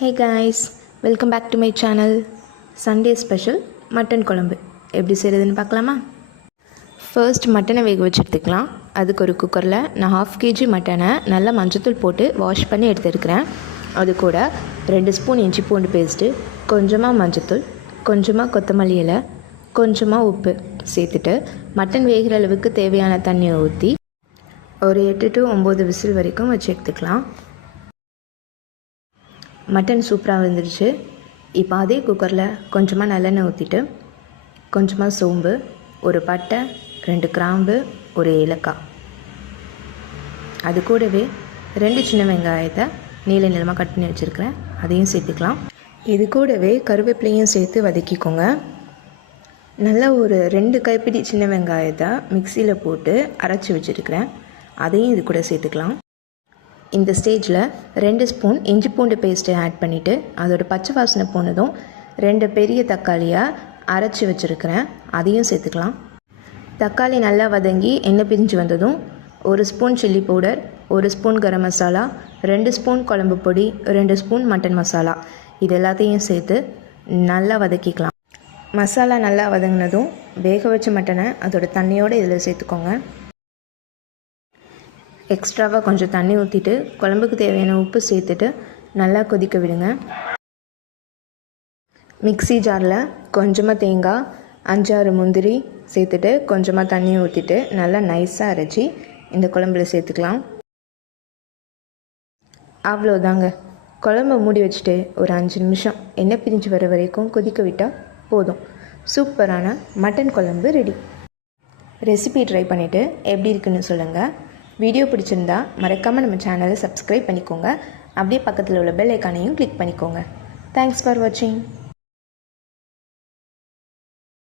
Hey guys, welcome back to my channel. Sunday special mutton குழம்பு எப்படி செய்கிறதுன்னு பார்க்கலாமா? ஃபர்ஸ்ட் மட்டனை வேக வச்சு எடுத்துக்கலாம். அதுக்கு ஒரு குக்கரில் நான் 1/2 kg மட்டனை நல்லா மஞ்சத்தூள் போட்டு வாஷ் பண்ணி எடுத்துருக்கிறேன். அது கூட 2 ஸ்பூன் இஞ்சி பூண்டு பேஸ்ட்டு, கொஞ்சமாக மஞ்சத்தூள், கொஞ்சமாக கொத்தமல்லி இலை, கொஞ்சமாக உப்பு சேர்த்துட்டு மட்டன் வேகிற அளவுக்கு தேவையான தண்ணியை ஊற்றி ஒரு 8 to 9 விசில் வரைக்கும் வச்சு எடுத்துக்கலாம். மட்டன் சூப்பராக வந்துடுச்சு. இப்போ அதே குக்கரில் கொஞ்சமாக நல்லெண்ணெய் ஊற்றிட்டு கொஞ்சமாக சோம்பு, ஒரு பட்டை, 2 கிராம்பு, ஒரு ஏலக்காய், அது கூடவே 2 சின்ன வெங்காயத்தை நீள நீளமாக கட் பண்ணி வச்சுருக்கிறேன், அதையும் சேர்த்துக்கலாம். இது கூடவே கருவேப்பிலையும் சேர்த்து வதக்கிக்கோங்க. நல்லா ஒரு 2 கைப்பிடி சின்ன வெங்காயத்தை மிக்சியில் போட்டு அரைச்சி வச்சுருக்கிறேன், அதையும் இது கூட சேர்த்துக்கலாம். இந்த ஸ்டேஜில் 2 ஸ்பூன் இஞ்சி பூண்டு பேஸ்ட்டை ஆட் பண்ணிவிட்டு அதோட பச்சை வாசனை போனதும் 2 பெரிய தக்காளியாக அரைச்சி வச்சுருக்கிறேன், அதையும் சேர்த்துக்கலாம். தக்காளி நல்லா வதங்கி எண்ணெய் பிரிஞ்சு வந்ததும் 1 spoon chilli powder, 1 spoon garam masala, 2 spoon குழம்பு பொடி, 2 ஸ்பூன் மட்டன் மசாலா, இது எல்லாத்தையும் சேர்த்து நல்லா வதக்கிக்கலாம். மசாலா நல்லா வதங்கினதும் வேக வச்ச மட்டனை அதோட தண்ணியோடு இதில் சேர்த்துக்கோங்க. எக்ஸ்ட்ராவாக கொஞ்சம் தண்ணி ஊற்றிட்டு குழம்புக்கு தேவையான உப்பு சேர்த்துட்டு நல்லா கொதிக்க விடுங்க. மிக்ஸி ஜாரில் கொஞ்சமாக தேங்காய், 5-6 முந்திரி சேர்த்துட்டு கொஞ்சமாக தண்ணி ஊற்றிட்டு நல்லா நைஸாக அரைச்சி இந்த குழம்புல சேர்த்துக்கலாம். அவ்வளோதாங்க, குழம்பை மூடி வச்சுட்டு ஒரு 5 நிமிஷம் எண்ணெய் பிரிஞ்சு வர வரைக்கும் கொதிக்க விட்டால் போதும். சூப்பரான மட்டன் குழம்பு ரெடி. ரெசிபி ட்ரை பண்ணிவிட்டு எப்படி இருக்குன்னு சொல்லுங்கள். வீடியோ பிடிச்சிருந்தா மறக்காமல் நம்ம சேனலை சப்ஸ்கிரைப் பண்ணிக்கோங்க. அப்படியே பக்கத்தில் உள்ள பெல் ஐக்கானையும் கிளிக் பண்ணிக்கோங்க. தேங்க்ஸ் ஃபார் வாட்சிங்.